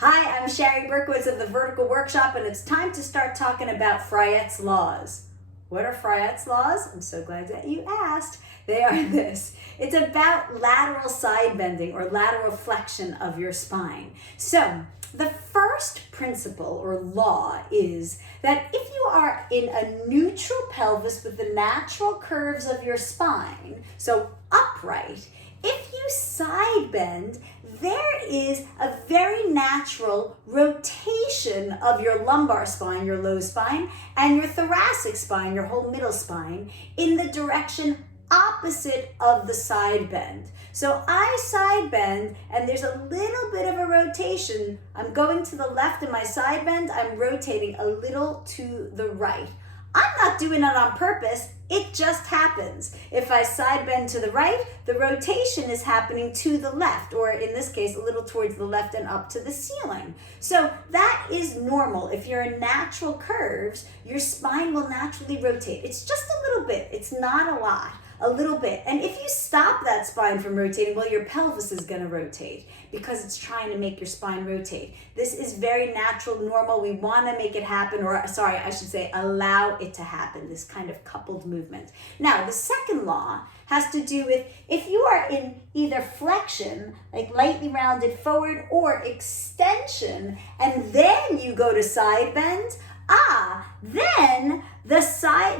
Hi, I'm Shari Berkowitz of the Vertical Workshop, and it's time to start talking about Fryette's laws. What are Fryette's laws? I'm so glad that you asked. They are this. It's about lateral side bending or lateral flexion of your spine. So, the first principle or law is that if you are in a neutral pelvis with the natural curves of your spine, so upright, if you side bend, there is a very natural rotation of your lumbar spine, your low spine, and your thoracic spine, your whole middle spine, in the direction opposite of the side bend. So I side bend and there's a little bit of a rotation. I'm going to the left in my side bend, I'm rotating a little to the right. I'm not doing it on purpose, it just happens. If I side bend to the right, the rotation is happening to the left, or in this case, a little towards the left and up to the ceiling. So that is normal. If you're in natural curves, your spine will naturally rotate. It's just a little bit, it's not a lot. A little bit. And if you stop that spine from rotating, well, your pelvis is going to rotate because it's trying to make your spine rotate. This is very natural, normal. We want to make it happen, or sorry, I should say allow it to happen, this kind of coupled movement. Now, the second law has to do with if you are in either flexion, like lightly rounded forward, or extension, and then you go to side bend, then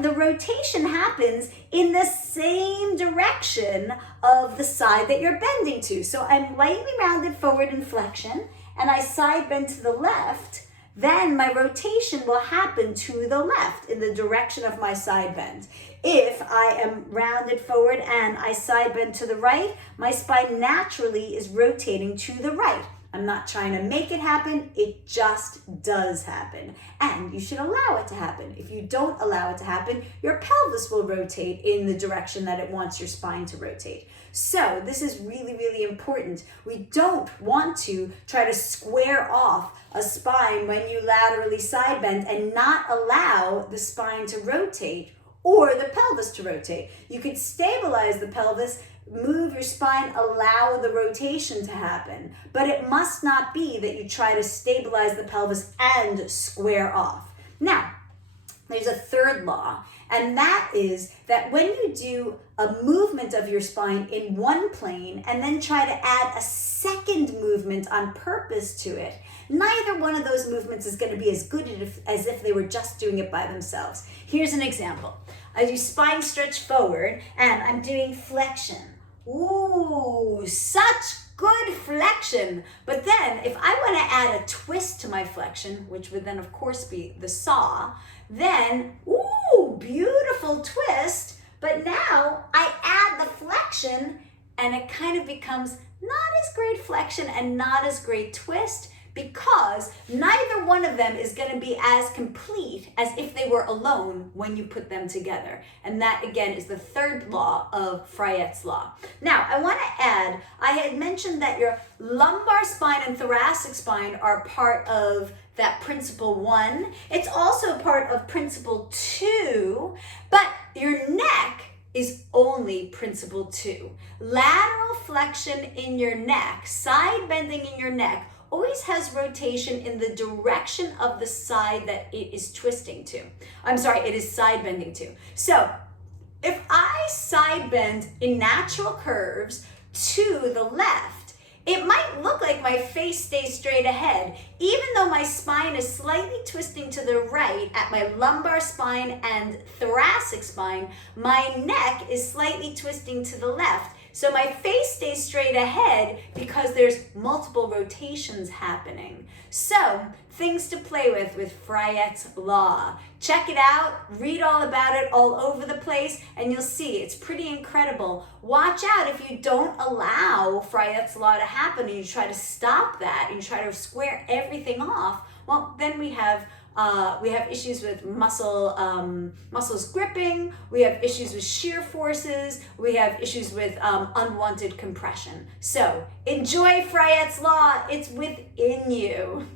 the rotation happens in the same direction of the side that you're bending to. So I'm lightly rounded forward in flexion and I side bend to the left, then my rotation will happen to the left in the direction of my side bend. If I am rounded forward and I side bend to the right, my spine naturally is rotating to the right. I'm not trying to make it happen, it just does happen. And you should allow it to happen. If you don't allow it to happen, your pelvis will rotate in the direction that it wants your spine to rotate. So this is really, really important. We don't want to try to square off a spine when you laterally side bend and not allow the spine to rotate or the pelvis to rotate. You could stabilize the pelvis, move your spine, allow the rotation to happen. But it must not be that you try to stabilize the pelvis and square off. Now, there's a third law, and that is that when you do a movement of your spine in one plane and then try to add a second movement on purpose to it, neither one of those movements is going to be as good as if they were just doing it by themselves. Here's an example. I do spine stretch forward and I'm doing flexion. Ooh, such good flexion. But then if I want to add a twist to my flexion, which would then of course be the saw, then, ooh, beautiful twist. But now I add the flexion and it kind of becomes not as great flexion and not as great twist, because neither one of them is going to be as complete as if they were alone when you put them together. And that, again, is the third law of Fryette's law. Now, I want to add, I had mentioned that your lumbar spine and thoracic spine are part of that principle 1. It's also part of principle 2, but your neck is only principle 2. Lateral flexion in your neck, side bending in your neck, always has rotation in the direction of the side that it is twisting to. It is side bending to. So if I side bend in natural curves to the left, it might look like my face stays straight ahead, even though my spine is slightly twisting to the right at my lumbar spine and thoracic spine, my neck is slightly twisting to the left. So my face stays straight ahead because there's multiple rotations happening. So, things to play with Fryette's law. Check it out, read all about it all over the place, and you'll see it's pretty incredible. Watch out if you don't allow Fryette's law to happen and you try to stop that and you try to square everything off, well, then we have issues with muscles gripping, we have issues with shear forces, we have issues with unwanted compression. So enjoy Fryette's law, it's within you.